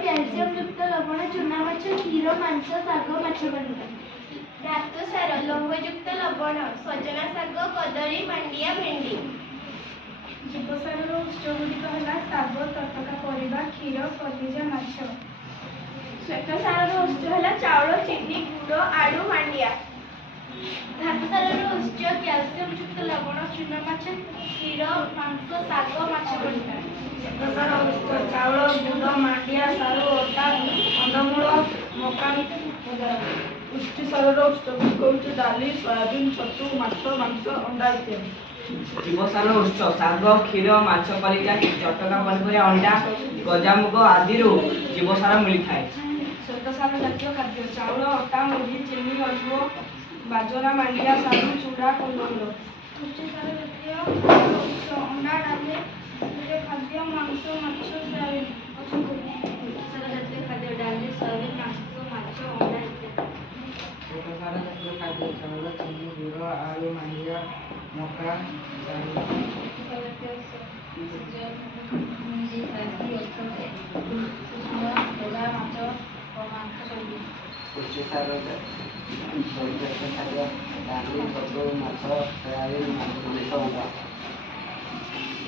Calcium ଯୁକ୍ତ ଲବଣ ଚୁନା ମାଛ କ୍ଷୀର ମାଂସ ଶାଗ ମାଛ କଣ୍ଟା। ଧାତୁ ସାର ଲୌହଯୁକ୍ତ ଲବଣ ସଜନା ଶାଗ କଦଳୀ ମାଣ୍ଡିଆ ଭେଣ୍ଡି। ଜୀବସାରର ଉତ୍ସଗୁଡ଼ିକ ହେଲା ଶାଗ ତଟକା ପରିବା କ୍ଷୀର କଲିଜା ମାଛ। ଶ୍ଵେତସାରର ଉତ୍ସ ହେଲା ଚାଉଳ ଚିନି ଗୁଡ଼ ଆଳୁ ମାଣ୍ଡିଆ। ଧାତୁ ସାରର ଉତ୍ସ କ୍ୟାଲସିୟମ ଯୁକ୍ତ ଲବଣ ଚୁନା ମାଛ କ୍ଷୀର ମାଂସ ଶାଗ ମାଛ କଣ୍ଟା। ଶ୍ଵେତସାର ଉତ୍ସ ଚାଉଳ ଗୁଡ଼ ମାଣ୍ଡିଆ ସାରୁ ଅଟା କନ୍ଦମୂଳ ମକା ପୁଷ୍ଟିସାରର ଉତ୍ସଗୁଡ଼ିକ ହେଉଛି ଡାଲି ସୋୟାବିନ୍ ଛତୁ ମାଛ ମାଂସ ଅଣ୍ଡା ଇତ୍ୟାଦି। ଜୀବସାର ଉତ୍ସ ଶାଗ କ୍ଷୀର ମାଛ କଲିଜା ଚଟକା ପନିପରିବା ଅଣ୍ଡା ଗଜାମୁଗ ଆଦିରୁ ଜୀବସାର ମିଳିଥାଏ। ଶ୍ଵେତସାର ଜାତୀୟ ଖାଦ୍ୟ ଚାଉଳ ଅଟା ମୁଢି ଚିନି ଅଲୁଅ ବାଜରା ମାଣ୍ଡିଆ ସାରୁ ଚୁଡ଼ା କନ୍ଦମୂଳ। ପୁଷ୍ଟିସାର ଜାତୀୟ ଉତ୍ସ ଅଣ୍ଡା ଡାଲି ଖାଦ୍ୟ ମାଂସ ମାଛ ସୋୟାବିନ୍। ଶ୍ଵେତସାର ଜାତୀୟ ଖାଦ୍ୟ ଡାଲି ସୋୟାବିନ୍ ମାଂସ ମାଛ ଅଣ୍ଡା ଇତ୍ୟାଦି। ଶ୍ଵେତସାର ଜାତୀୟ ଖାଦ୍ୟ ଚାଉଳ ଚିନି ଗୁଡ଼ ଆଳୁ ମାଣ୍ଡିଆ ମକା ସାରୁ। ପୁଷ୍ଟିସାର ଜାତୀୟ ଖାଦ୍ୟ ଡାଲି ଛତୁ ମାଛ ସୋୟାବିନ୍ ମାଛ ଅଣ୍ଡା।